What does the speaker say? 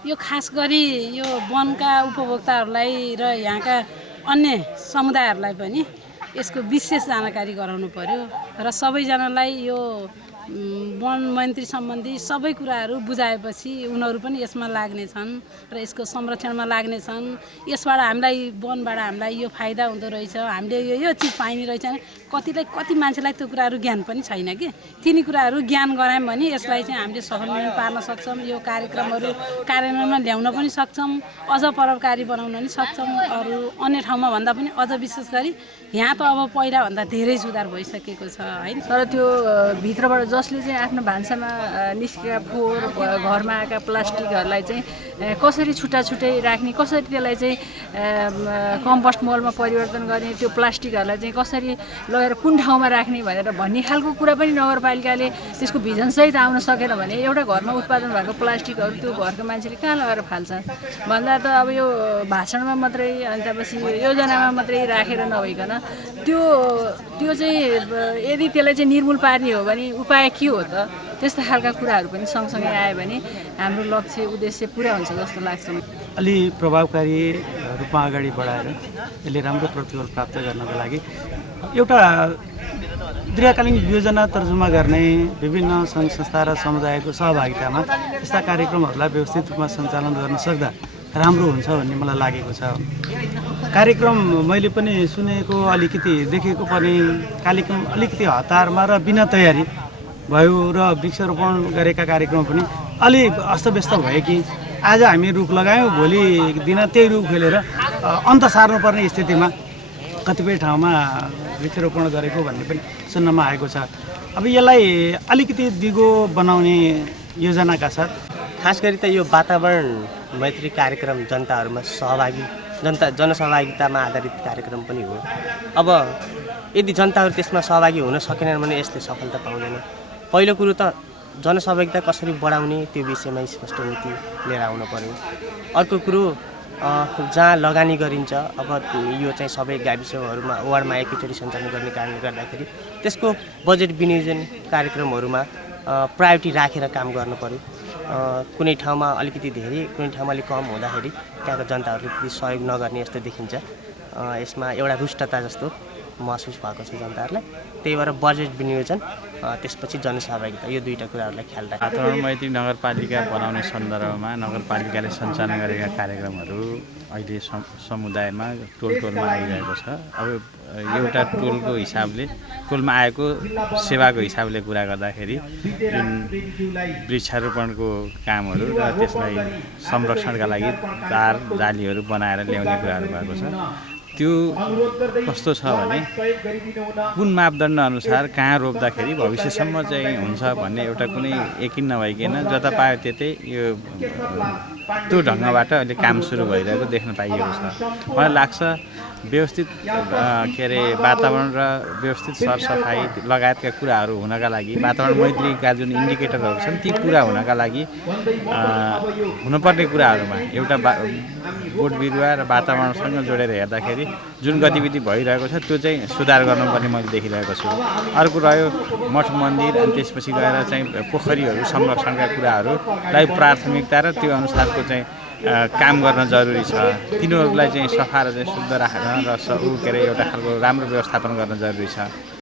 यो खास गरी यो वनका उपभोक्ताहरूलाई र यहाँका अन्य समुदायहरूलाई पनि यसको विशेष जानकारी गराउनु पर्यो र सबैजनालाई यो वन मन्त्री सम्बन्धी सबै कुराहरू बुझाएपछि उनीहरू पनि यसमा लाग्नेछन् र यसको संरक्षणमा लाग्नेछन्। यसबाट हामीलाई वनबाट हामीलाई यो फाइदा हुँदो रहेछ, हामीले यो चिज पाइने रहेछ। कति मान्छेलाई त्यो कुराहरू ज्ञान पनि छैन कि तिनी कुराहरू ज्ञान गरायौँ भने यसलाई चाहिँ हामीले सफल पार्न सक्छौँ। यो कार्यक्रमहरू कार्यान्वयनमा ल्याउन पनि सक्छौँ, अझ प्रभावकारी बनाउन पनि सक्छौँ। अरू अन्य ठाउँमा भन्दा पनि अझ विशेष गरी यहाँ त अब पहिलाभन्दा धेरै सुधार भइसकेको छ हैन। तर त्यो भित्रबाट जसले चाहिँ आफ्नो भान्सामा निस्केका फोहोर घरमा आएका प्लास्टिकहरूलाई चाहिँ कसरी छुट्टै राख्ने, कसरी त्यसलाई चाहिँ कम्पोस्ट मलमा परिवर्तन गर्ने, त्यो प्लास्टिकहरूलाई चाहिँ कसरी लगेर कुन ठाउँमा राख्ने भनेर भन्ने खालको कुरा पनि नगरपालिकाले त्यसको भिजनसहित आउन सकेन भने एउटा घरमा उत्पादन भएको प्लास्टिकहरू त्यो घरको मान्छेले कहाँ लगेर फाल्छ भन्दा त अब यो भाषणमा मात्रै अनि त्यसपछि योजनामा मात्रै राखेर नभइकन त्यो चाहिँ यदि त्यसलाई चाहिँ निर्मूल पार्ने हो भने उपाय के हो त, त्यस्ता खालका कुराहरू पनि सँगसँगै आयो भने हाम्रो लक्ष्य उद्देश्य पुरा हुन्छ जस्तो लाग्छ। अलि प्रभावकारी रूपमा अगाडि बढाएर यसले राम्रो प्रतिफल प्राप्त गर्नको लागि एउटा दीर्घकालीन योजना तर्जुमा गर्ने विभिन्न सङ्घ संस्था र समुदायको सहभागितामा यस्ता कार्यक्रमहरूलाई व्यवस्थित रूपमा सञ्चालन गर्न सक्दा राम्रो हुन्छ भन्ने मलाई लागेको छ। कार्यक्रम मैले पनि सुनेको, अलिकति देखेको पनि कार्यक्रम अलिकति हतारमा र बिना तयारी भयो र वृक्षारोपण गरेका कार्यक्रम पनि अलि अस्तव्यस्त भयो कि आज हामी रुख लगायौँ, भोलि दिन त्यही रुख खेलेर अन्त सार्नुपर्ने स्थितिमा कतिपय ठाउँमा वृक्षारोपण गरेको भन्ने पनि सुन्नमा आएको छ। अब यसलाई अलिकति दिगो बनाउने योजनाका साथ खास गरी त यो वातावरण मैत्री कार्यक्रम जनताहरूमा जनसहभागितामा आधारित कार्यक्रम पनि हो। अब यदि जनताहरू त्यसमा सहभागी हुन सकेनन् भने यसले सफलता पाउँदैन। पहिलो कुरो त जनसहभागिता कसरी बढाउने त्यो विषयमा स्पष्ट नीति लिएर आउनु पर्यो। अर्को कुरो जहाँ लगानी गरिन्छ, अब यो चाहिँ सबै गाविसहरूमा वार्डमा एकैचोटि सञ्चालन गर्ने कारणले गर्दाखेरि त्यसको बजेट विनियोजन कार्यक्रमहरूमा प्रायोरिटी राखेर काम गर्नु पर्यो। कुनै ठाउँमा अलिकति धेरै, कुनै ठाउँमा अलिक कम हुँदाखेरि त्यहाँको जनताहरूले त्यति सहयोग नगर्ने जस्तो देखिन्छ। यसमा एउटा रुष्टता जस्तो महसुस भएको छ जनताहरूलाई। त्यही भएर बजेट विनियोजन त्यसपछि जनसहभागिता यो दुईवटा कुराहरूलाई ख्याल राख्छ। वातावरण मैत्री नगरपालिका बनाउने सन्दर्भमा नगरपालिकाले सञ्चालन गरेका कार्यक्रमहरू अहिले समुदायमा टोलमा आइरहेको छ। अब एउटा टोलको हिसाबले, टोलमा आएको सेवाको हिसाबले कुरा गर्दाखेरि जुन वृक्षारोपणको कामहरू र त्यसलाई संरक्षणका लागि तार जालीहरू बनाएर ल्याउने कुराहरू भएको छ। त्यो कस्तो छ भने कुन मापदण्ड अनुसार कहाँ रोप्दाखेरि भविष्यसम्म चाहिँ हुन्छ भन्ने एउटा कुनै यकिन नभइकन जता पायो त्यतै यो त्यो ढङ्गबाट अहिले काम सुरु भइरहेको देख्न पाइएको छ। मलाई लाग्छ व्यवस्थित वातावरण र व्यवस्थित सरसफाइ लगायतका कुराहरू हुनका लागि वातावरण मैत्रीका जुन इन्डिकेटरहरू छन् ती पुरा हुनका लागि हुनुपर्ने कुराहरूमा एउटा बोट बिरुवा र वातावरणसँग जोडेर हेर्दाखेरि जुन गतिविधि भइरहेको छ त्यो चाहिँ सुधार गर्नुपर्ने मैले देखिरहेको छु। अर्को रह्यो मठ मन्दिर अनि त्यसपछि गएर चाहिँ पोखरीहरू संरक्षणका कुराहरूलाई प्राथमिकता र त्यो अनुसारको चाहिँ काम गर्न जरुरी छ। तिनीहरूलाई चाहिँ सफा र चाहिँ शुद्ध राख्न र एउटा खालको राम्रो व्यवस्थापन गर्न जरुरी छ।